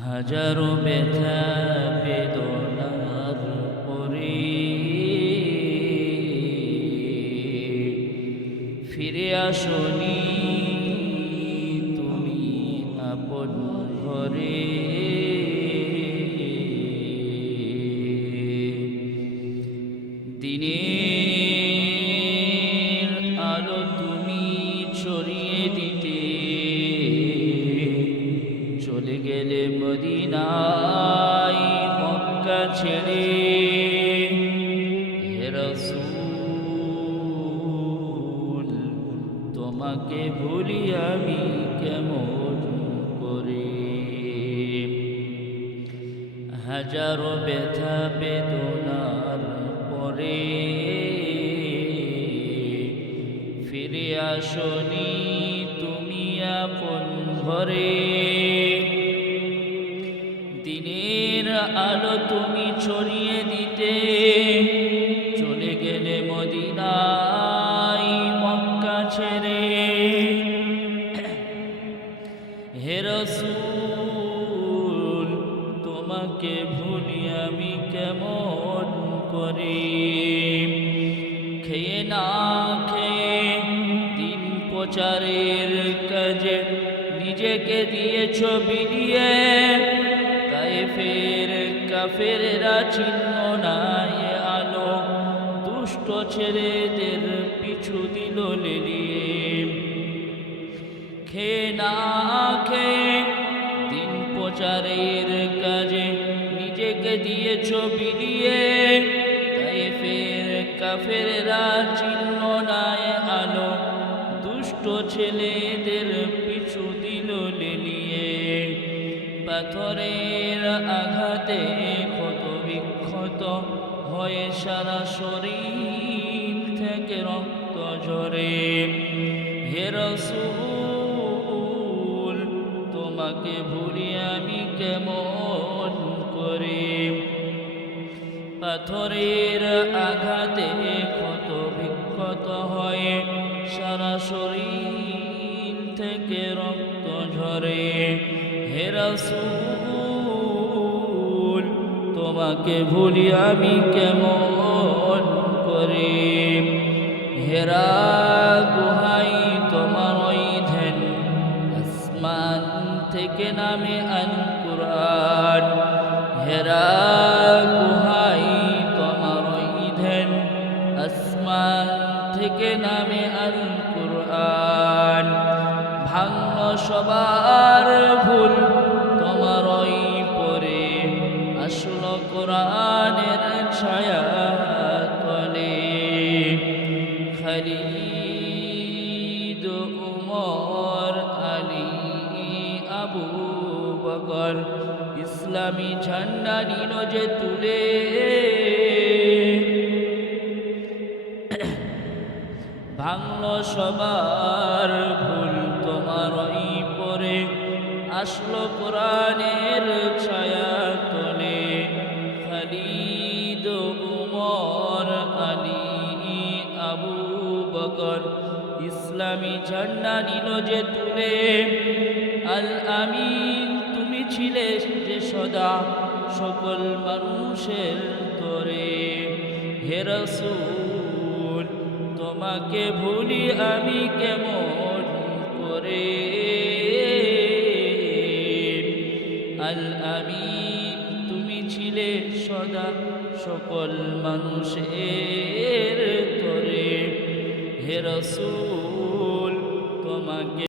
হাজারো ব্যথা বেদনার পরে ফিরে আসনি তুমি আপন ঘরে। দিনের আলো তুমি ছড়িয়ে দিতে চলে গেলে মদিনায় মক্কা ছেড়ে। হে রাসূল তোমাকে ভুলি আমি কেমন করে। হাজারো ব্যথা বেদনার পরে ফিরে আসনি তুমি আপন ঘরে। দিনের আলো তুমি ছড়িয়ে দিতে চলে গেলে মদিনায় মক্কা ছেড়ে। হে রাসূল তোমাকে ভুলি আমি কেমন করে। খেয়ে না খেয়ে দিন প্রচারের কাজে নিজেকে দিয়েছ বিলিয়ে। তায়েফের কাফেররা চিহ্ন না এ আলো, দুষ্ট ছেলেদের পিছু দিল লেলিয়ে। খেয়ে না খেয়ে দিন প্রচারের কাজে নিজেকে দিয়েছ বিলিয়ে। তায়েফের কাফেররা চিহ্ন না এ আলো, দুষ্ট ছেলেদের পিছু দিল লেলিয়ে। পাথরের আঘাতে ক্ষত বিক্ষত হয়ে সারা শরীর থেকে রক্ত ঝরে। হে রাসূল তোমাকে ভুলি আমি কেমন করে। পাথরের আঘাতে ক্ষত বিক্ষত হয়ে সারা শরীর থেকে রক্ত ঝরে। হে রাসূল তোমাকে ভুলি আমি কেমন করে। হেরা গুহায় তোমার ওই ধ্যান, আসমান থেকে নামে আল কুরআন। হেরা গুহায় তোমার ওই ধ্যান, আসমান থেকে নামে আল কুরআন। ভাঙল সবার ভুল তোমার ওই পরে, আসলো কোরআনের ছায়া তলে। খালিদ উমর আলী আবু বকর ইসলামী ঝান্ডা নিল যে তুলে। ভাঙল সবার ভুল তোমার ওই পরে, আসলো কোরআনের ছায়া তলে। খালিদ উমর আলী আবু বকর ইসলামী ঝান্ডা নিল যে তুলে। আল আমিন তুমি ছিলে যে সদা সকল মানুষের তরে। হে রাসূল তোমাকে ভুলি আমি কেমন করে। আল আমিন তুমি ছিলে সদা সকল মানুষের তরে। হে রাসূল তোমাকে